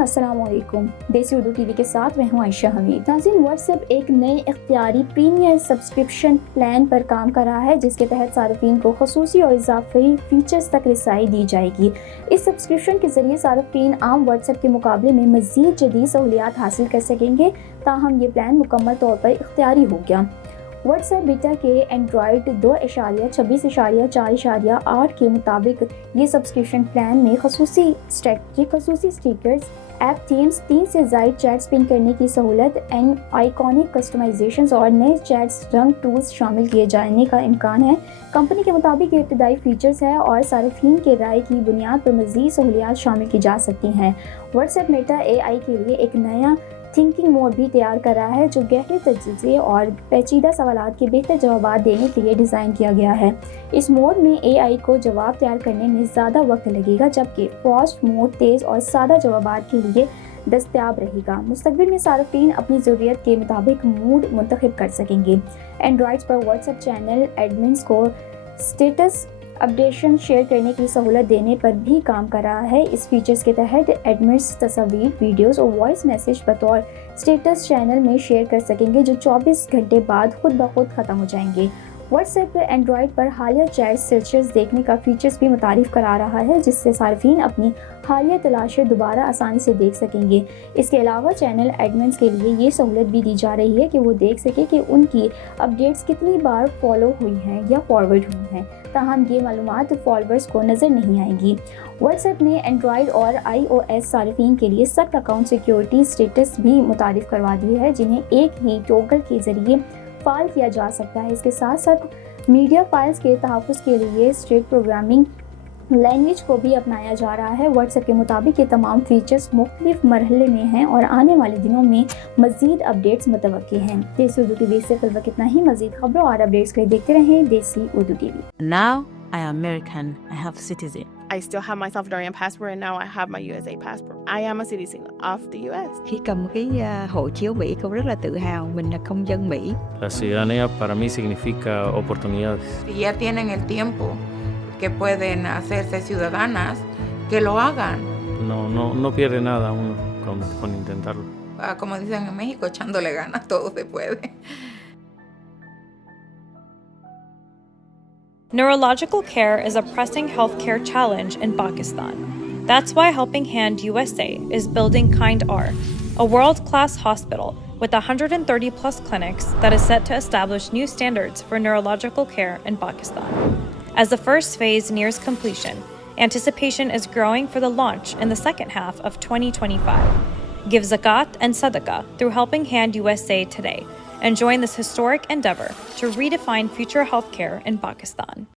السلام علیکم، دیسی اردو ٹی وی کے ساتھ میں ہوں عائشہ حمید۔ ناظرین، واٹس ایپ ایک نئے اختیاری پریمیئر سبسکرپشن پلان پر کام کر رہا ہے جس کے تحت صارفین کو خصوصی اور اضافی فیچرز تک رسائی دی جائے گی۔ اس سبسکرپشن کے ذریعے صارفین عام واٹس ایپ کے مقابلے میں مزید جدید سہولیات حاصل کر سکیں گے، تاہم یہ پلان مکمل طور پر اختیاری ہو گیا۔ واٹس ایپ بیٹا کے اینڈرائڈ 2.26.4.8 کے مطابق یہ سبسکرپشن پلان میں خصوصی سٹیکرز، ایپ تھیمز، 3 سے زائد چیٹس پن کرنے کی سہولت، آئیکونک کسٹمائزیشنز اور نئے چیٹس رنگ ٹولز شامل کیے جانے کا امکان ہے۔ کمپنی کے مطابق یہ ابتدائی فیچرز ہے اور صارفین کے رائے کی بنیاد پر مزید سہولیات شامل کی جا سکتی ہیں۔ واٹس ایپ میٹا اے آئی کے لیے ایک نیا تھنکنگ موڈ بھی تیار کر رہا ہے جو گہرے تجزیے اور پیچیدہ سوالات کے بہتر جوابات دینے کے لیے ڈیزائن کیا گیا ہے۔ اس موڈ میں اے آئی کو جواب تیار کرنے میں زیادہ وقت لگے گا، جبکہ فاسٹ موڈ تیز اور سادہ جوابات کے لیے دستیاب رہے گا۔ مستقبل میں صارفین اپنی ضرورت کے مطابق موڈ منتخب کر سکیں گے۔ اینڈرائڈ پر واٹس ایپ چینل ایڈمنز کو اسٹیٹس اپڈیشن شیئر کرنے کی سہولت دینے پر بھی کام کر رہا ہے۔ اس فیچرز کے تحت ایڈمنز تصاویر، ویڈیوز اور وائس میسیج بطور اسٹیٹس چینل میں شیئر کر سکیں گے جو 24 گھنٹے بعد خود بخود ختم ہو جائیں گے۔ واٹس ایپ اینڈرائڈ پر حالیہ چیٹ سرچز دیکھنے کا فیچرز بھی متعارف کرا رہا ہے جس سے صارفین اپنی حالیہ تلاشیں دوبارہ آسانی سے دیکھ سکیں گے۔ اس کے علاوہ چینل ایڈمنز کے لیے یہ سہولت بھی دی جا رہی ہے کہ وہ دیکھ سکیں کہ ان کی اپڈیٹس کتنی بار فالو ہوئی ہیں یا فارورڈ ہوئی ہیں، تاہم یہ معلومات فالوورز کو نظر نہیں آئیں گی۔ واٹس ایپ نے اینڈرائڈ اور آئی او ایس صارفین کے لیے سخت اکاؤنٹ سیکیورٹی سٹیٹس بھی متعارف کروا دی ہے جنہیں ایک ہی ٹوگل کے ذریعے فعال کیا جا سکتا ہے۔ اس کے ساتھ ساتھ میڈیا فائلز کے تحفظ کے لیے اسٹیٹ پروگرامنگ لینگویج کو بھی اپنایا جا رہا ہے۔ واٹس ایپ کے مطابق یہ تمام فیچرز مختلف مرحلے میں ہیں اور آنے والے دنوں میں مزید اپڈیٹس متوقع ہیں۔ دیسی اردو ٹی وی سے فی الوقت اتنا ہی۔ مزید خبروں اور اپڈیٹس کے لیے دیکھتے رہیں دیسی Urdu T V. Now I am American. I have citizen. I still have my Salvadorian passport and now I have my USA passport. I am a citizen of the US. Khi cầm cái hộ chiếu Mỹ, cô rất là tự hào mình là công dân Mỹ. La ciudadanía para mí significa oportunidades. Si ya tienen el tiempo que pueden hacerse ciudadanas, que lo hagan. No pierde nada uno con intentarlo. Como dicen en México, echándole ganas todo se puede. Neurological care is a pressing healthcare challenge in Pakistan. That's why Helping Hand USA is building Kind R, a world-class hospital with 130 plus clinics that is set to establish new standards for neurological care in Pakistan. As the first phase nears completion, anticipation is growing for the launch in the second half of 2025. Give zakat and sadaqah through Helping Hand USA today and join this historic endeavor to redefine future healthcare in Pakistan.